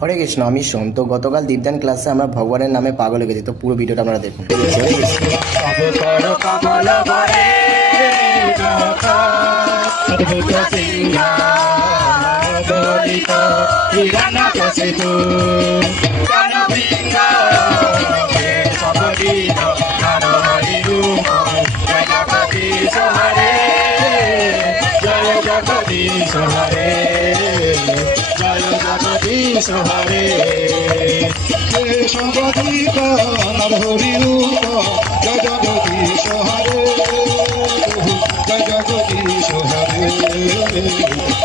হরে কৃষ্ণ, আমি সোম। তো গতকাল দীপদান ক্লাসে আমরা ভগবানের নামে পাগল হয়ে গেছি। তো পুরো ভিডিওটা আপনারা দেখুন। জয় হরে জগদীশ হরি রূপ জয় জগদীশ হরে জয় জগদীশ হরে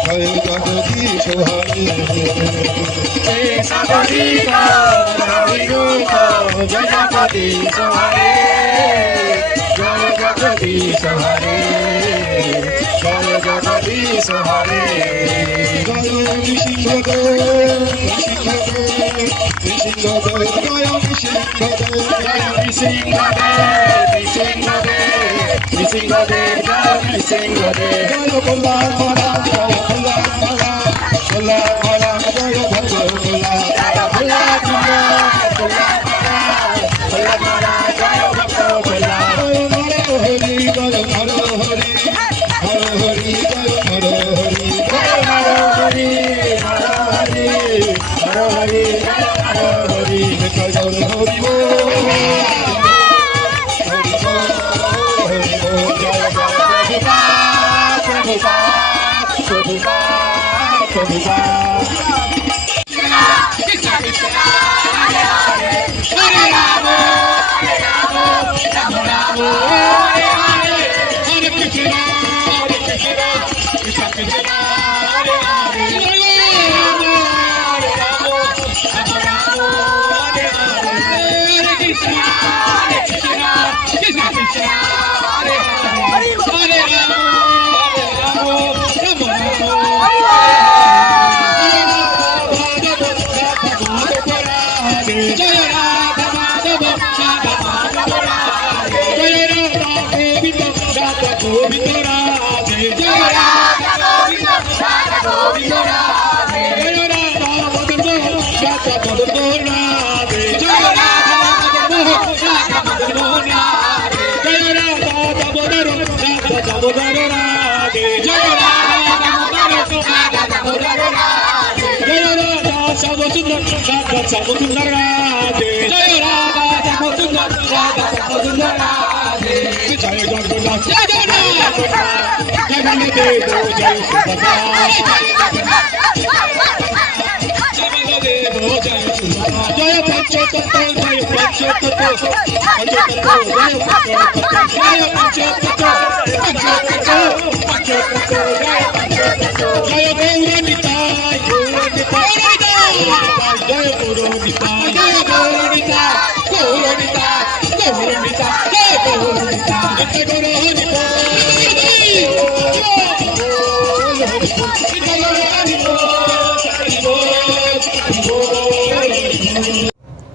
জয় জগদীশ হরে জগদীশ হরি রূপ জয় জগদীশ হরে জয় জগদীশ হরে জয় জগদীশ হরে জয় নৃসিংহদেব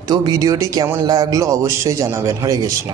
তো ভিডিওটি কেমন লাগলো অবশ্যই জানাবেন। হরে কৃষ্ণ।